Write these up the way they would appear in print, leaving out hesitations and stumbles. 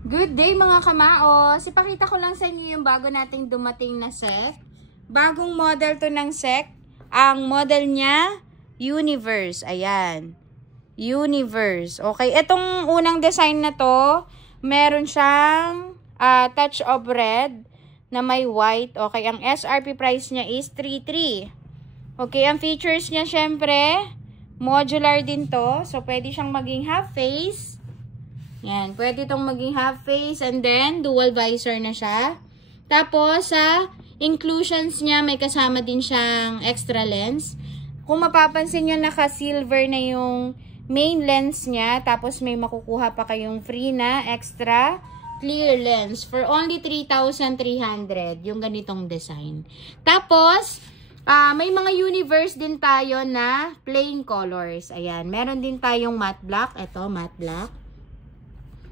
Good day mga kamaos! Ipakita ko lang sa inyo yung bago nating dumating na set. Bagong model to ng set. Ang model niya, Universe. Ayan. Universe. Okay, itong unang design na to, meron siyang touch of red na may white. Okay, ang SRP price niya is 3,300. Okay, ang features niya syempre, modular din to. So, pwede siyang maging half face. Yan, pwede itong maging half face and then dual visor na siya. Tapos sa inclusions niya may kasama din siyang extra lens. Kung mapapansin niyo naka-silver na yung main lens niya, tapos may makukuha pa kayong free na extra clear lens for only 3,300 yung ganitong design. Tapos may mga Universe din tayo na plain colors. Ayan, meron din tayong matte black. Ito, matte black.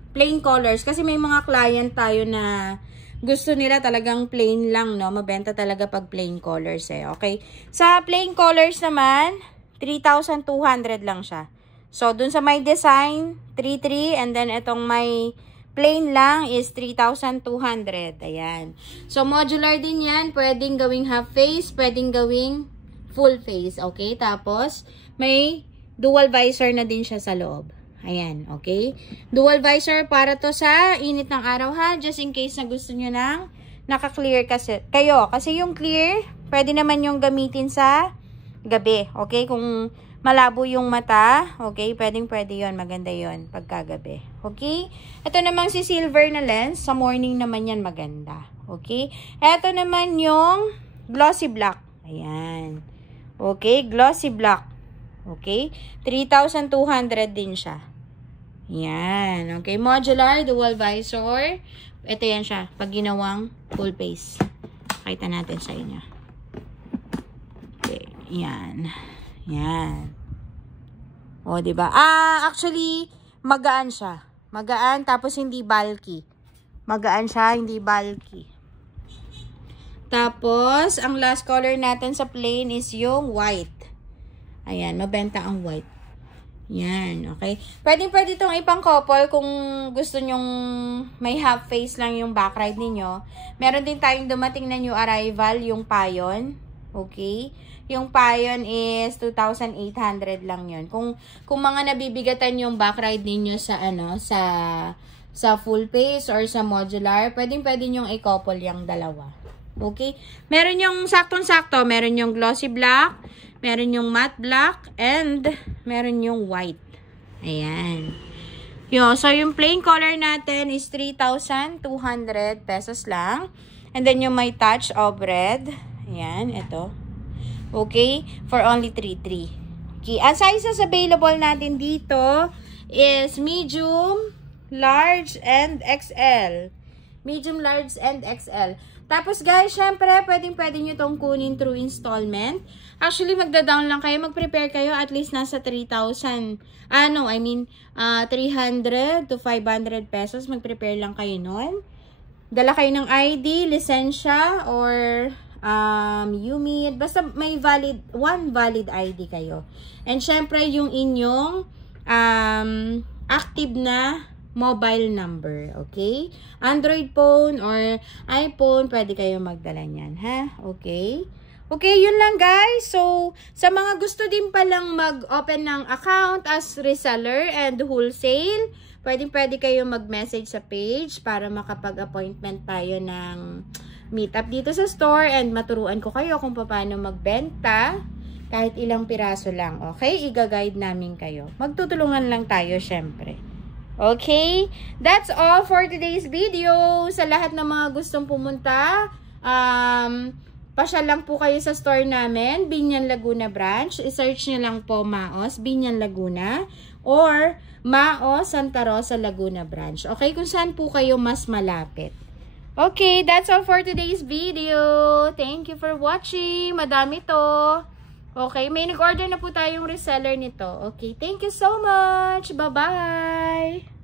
Plain colors. Kasi may mga client tayo na gusto nila talagang plain lang, no? Mabenta talaga pag plain colors eh. Okay? Sa plain colors naman, 3,200 lang siya. So, dun sa may design, 3,300. And then, itong may plain lang is 3,200. Ayan. So, modular din yan. Pwedeng gawing half face. Pwedeng gawing full face. Okay? Tapos, may dual visor na din siya sa loob. Ayan, okay? Dual visor para to sa init ng araw ha. Just in case na gusto nyo nang naka-clear kayo. Kasi yung clear, pwede naman yung gamitin sa gabi. Okay? Kung malabo yung mata, okay? Pwede yun. Maganda yun pagkagabi. Okay? Ito namang si silver na lens. Sa morning naman yan maganda. Okay? Ito naman yung glossy black. Ayan. Okay? Glossy black. Okay? 3,200 din siya. Yan. Okay. Modular, dual visor. Ito yan siya. Pag ginawang full face. Pakita natin sa inyo. Okay. Yan. Yan. O, diba? Actually, magaan siya. Magaan, tapos hindi bulky. Magaan siya, hindi bulky. Tapos, ang last color natin sa plain is yung white. Ayan, mabenta ang white. Yan, okay. Pwede itong ipang couple kung gusto nyong may half face lang yung back ride ninyo. Meron din tayong dumating na new arrival, yung Payon. Okay. Yung Payon is 2,800 lang yun. Kung mga nabibigatan yung back ride ninyo sa sa full face or sa modular, pwede nyong i-couple yung dalawa. Okay? Meron yung saktong-sakto, meron yung glossy black, meron yung matte black, and meron yung white. Ayan. So, yung plain color natin is 3,200 pesos lang. And then, yung may touch of red. Ayan, ito. Okay? For only 3,300. Okay. Ang sizes available natin dito is medium, large, and XL. Medium, large, and XL. Tapos guys, syempre, pwede nyo itong kunin through installment. Actually, magda-down lang kayo. Mag-prepare kayo at least nasa 3,000. 300 to 500 pesos. Mag-prepare lang kayo nun. Dala kayo ng ID, lisensya, or UMID. Basta may one valid ID kayo. And syempre, yung inyong active na mobile number, okay? Android phone or iPhone, pwede kayo magdala niyan, ha? Okay? Okay, yun lang guys. So, sa mga gusto din palang mag-open ng account as reseller and wholesale, pwede kayo mag-message sa page para makapag-appointment tayo ng meetup dito sa store and maturuan ko kayo kung paano magbenta kahit ilang piraso lang, okay? Iga-guide namin kayo. Magtutulungan lang tayo, syempre. Okay, that's all for today's video. Sa lahat ng mga gustong pumunta, pasyal lang po kayo sa store namin, Biñan Laguna branch. I-search nyo lang po Maos, Biñan Laguna, or Maos, Santa Rosa, Laguna branch. Okay, kung saan po kayo mas malapit. Okay, that's all for today's video. Thank you for watching. Madami to. Okay, may nag-order na po tayong reseller nito. Okay, thank you so much. Bye-bye!